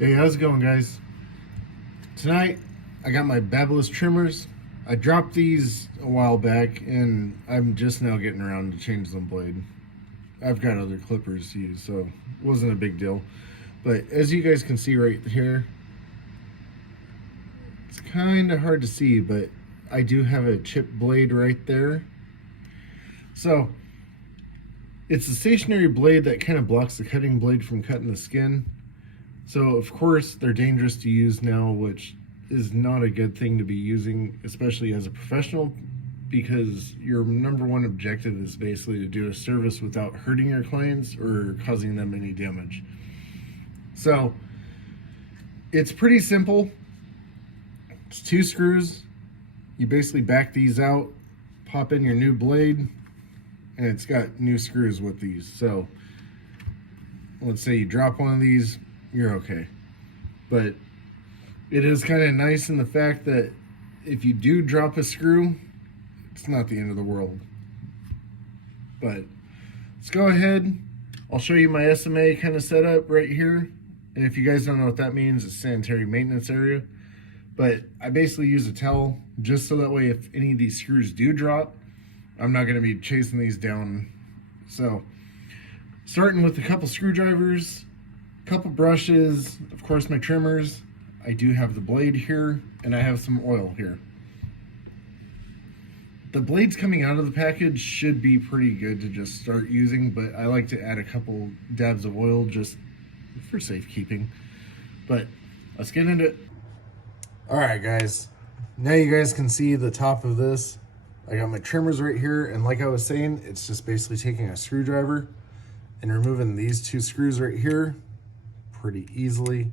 Hey, how's it going, guys? Tonight, I got my Babyliss trimmers. I dropped these a while back, and I'm just now getting around to change the blade. I've got other clippers to use, so it wasn't a big deal. But as you guys can see right here, it's kind of hard to see, but I do have a chipped blade right there. So, it's a stationary blade that kind of blocks the cutting blade from cutting the skin. So of course they're dangerous to use now, which is not a good thing to be using, especially as a professional, because your number one objective is basically to do a service without hurting your clients or causing them any damage. So it's pretty simple. It's 2 screws. You basically back these out, pop in your new blade, and it's got new screws with these. So let's say you drop one of these, you're okay. But it is kind of nice in the fact that if you do drop a screw, it's not the end of the world. But let's go ahead. I'll show you my SMA kind of setup right here. And if you guys don't know what that means, it's sanitary maintenance area. But I basically use a towel just so that way if any of these screws do drop, I'm not going to be chasing these down. So starting with a couple screwdrivers, couple brushes, of course my trimmers. I do have the blade here, and I have some oil here. The blades coming out of the package should be pretty good to just start using, but I like to add a couple dabs of oil just for safekeeping. But let's get into it. Alright guys, now you guys can see the top of this. I got my trimmers right here, and like I was saying, it's just basically taking a screwdriver and removing these 2 screws right here pretty easily.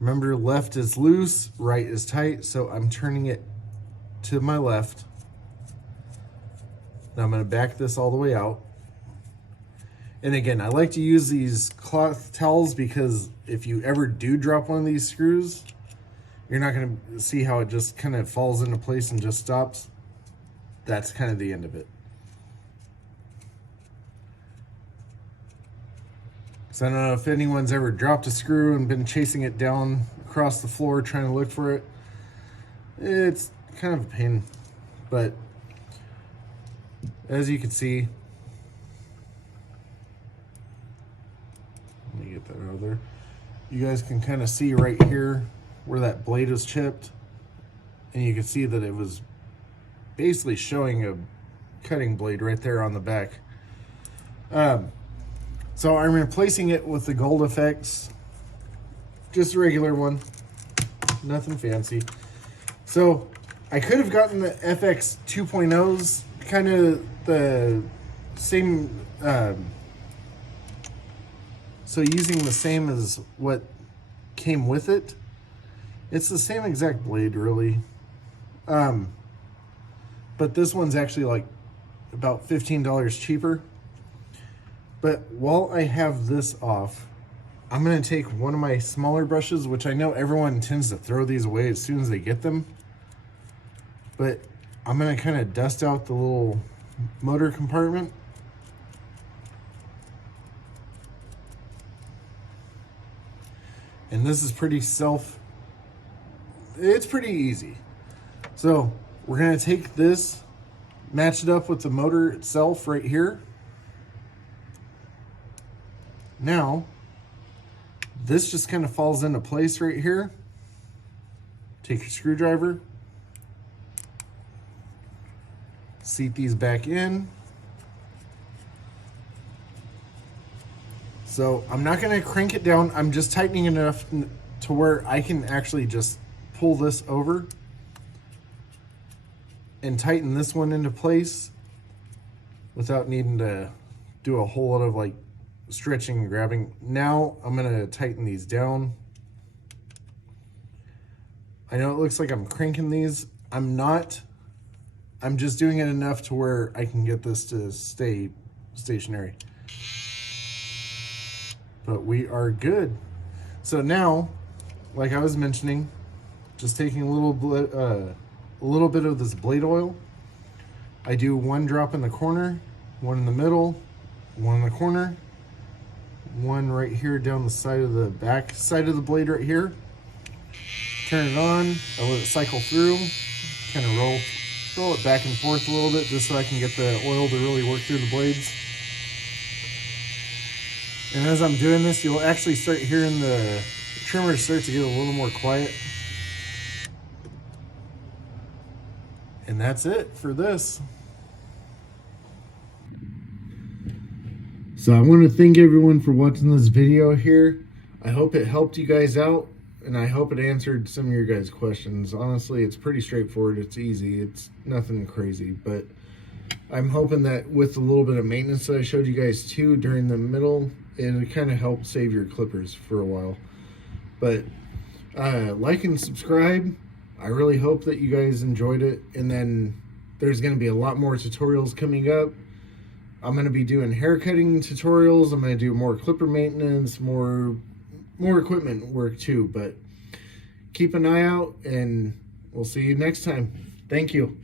Remember, left is loose, right is tight, so I'm turning it to my left. Now I'm going to back this all the way out. And again, I like to use these cloth towels because if you ever do drop one of these screws, you're not going to see how it just kind of falls into place and just stops. That's kind of the end of it. So I don't know if anyone's ever dropped a screw and been chasing it down across the floor trying to look for it. It's kind of a pain, but as you can see, let me get that out of there. You guys can kind of see right here where that blade was chipped, and you can see that it was basically showing a cutting blade right there on the back. So I'm replacing it with the blackfx, just a regular one, nothing fancy. So I could have gotten the FX 2.0s, kind of the same, so using the same as what came with it. It's the same exact blade really, but this one's actually like about $15 cheaper. But while I have this off, I'm going to take one of my smaller brushes, which I know everyone tends to throw these away as soon as they get them. But I'm going to kind of dust out the little motor compartment. And this is it's pretty easy. So we're going to take this, match it up with the motor itself right here. Now, this just kind of falls into place right here. Take your screwdriver, seat these back in. So I'm not going to crank it down. I'm just tightening enough to where I can actually just pull this over and tighten this one into place without needing to do a whole lot of like stretching and grabbing. Now I'm going to tighten these down. I know it looks like I'm cranking these. I'm not. I'm just doing it enough to where I can get this to stay stationary. But we are good. So now, like I was mentioning, just taking a little bit of this blade oil. I do 1 drop in the corner, 1 in the middle, 1 in the corner, one right here down the side of the back side of the blade right here. Turn it on, I let it cycle through, kind of roll it back and forth a little bit just so I can get the oil to really work through the blades. And as I'm doing this, you'll actually start hearing the trimmer start to get a little more quiet. And that's it for this. So I want to thank everyone for watching this video here. I hope it helped you guys out, and I hope it answered some of your guys' questions. Honestly, it's pretty straightforward. It's easy. It's nothing crazy, but I'm hoping that with a little bit of maintenance that I showed you guys too during the middle, it'll kind of help save your clippers for a while. But like and subscribe. I really hope that you guys enjoyed it. And then there's going to be a lot more tutorials coming up. I'm going to be doing haircutting tutorials. I'm going to do more clipper maintenance, more equipment work too. But keep an eye out, and we'll see you next time. Thank you.